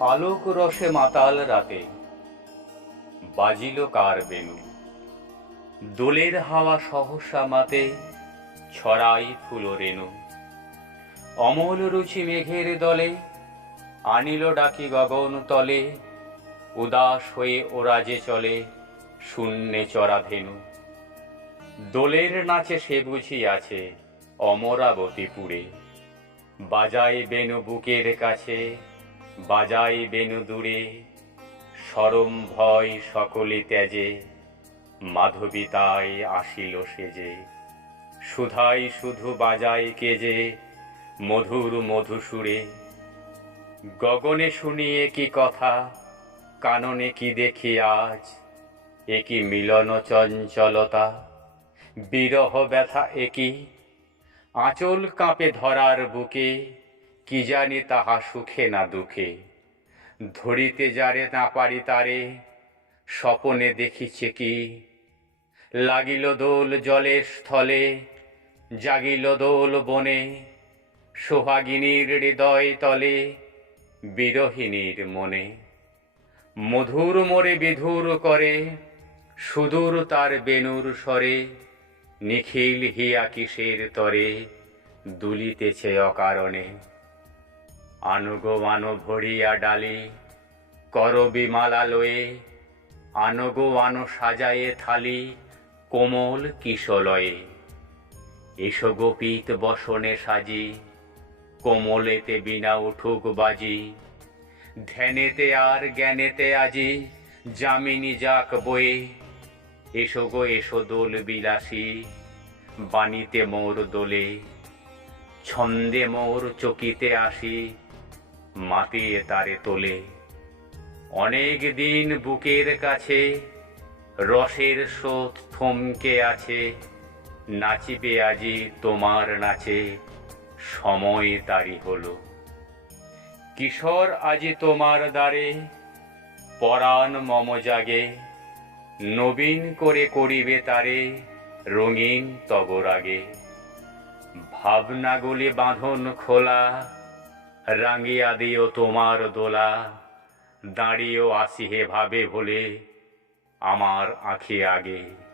আলোক রসে মাতাল রাতে। বাজিল কার বেনু দোলের হাওয়া সহসা মাতে ছড়াই ফুল রেণু। অমল রুচি মেঘের দলে আনিল ডাকি গগন তলে, উদাস হয়ে ওরা যে চলে শূন্যে চড়া ধেনু। দোলের নাচে সে বুঝি আছে অমরাবতী পুরে। বাজায় বেনু বুকের কাছে বাজায় বেনু দূরে, সরম ভয় সকলে ত্যাজে, মাধবী তাই আসিল সেজে সুধাই শুধু বাজায় কেজে মধুর মধুসুরে। গগনে শুনিয়ে কি কথা, কাননে কি দেখি আজ, এ কি মিলন চঞ্চলতা, বিরহ ব্যথা একই আঁচল কাঁপে ধরার বুকে কি জানি তাহা সুখে না দুঃখে? ধরিতে যারে না পারি তারে, স্বপনে দেখিছে কি? লাগিল দোল জলের স্থলে, জাগিল দোল বনে, সোহাগিনীর হৃদয় তলে বিরহিনীর মনে। মধুর মোরে বিধুর করে, সুদূর তার বেনুর স্বরে, নিখিল হিয়া কিসের তরে, দুলিতেছে অকারণে। আনুগো আনো ভরিয়া ডালি করবি মালা লয়ে, আনগো আনো সাজায়ে থালি, কোমল কিশলয়ে। এসো গোপিত বসনে সাজি, কোমলেতে বিনা উঠুক বাজি, ধ্যানেতে আর জ্ঞানেতে আজি, যামিনী যাক বয়ে। এসো গো, এসো দোল বিলাসী, বাণীতে মোর দোলে, ছন্দে মোর চকিতে আসি মাতিয়ে তারে তোলে। অনেক দিন বুকের কাছে রসের স্রোত থমকে আছে। নাচিবে আজি তোমার নাচে, সময় তারি হলো। কিশোর আজি তোমার দ্বারে, পরাণ মম জাগে। নবীন করে করিবে তারে রঙিন তবরাগে ভাবনাগুলি বাঁধন খোলা রাঙ্গিয়া দিও তোমার দোলা দাঁড়িয়েও আসি হে ভাবে ভোলে আমার আঁখি আগে।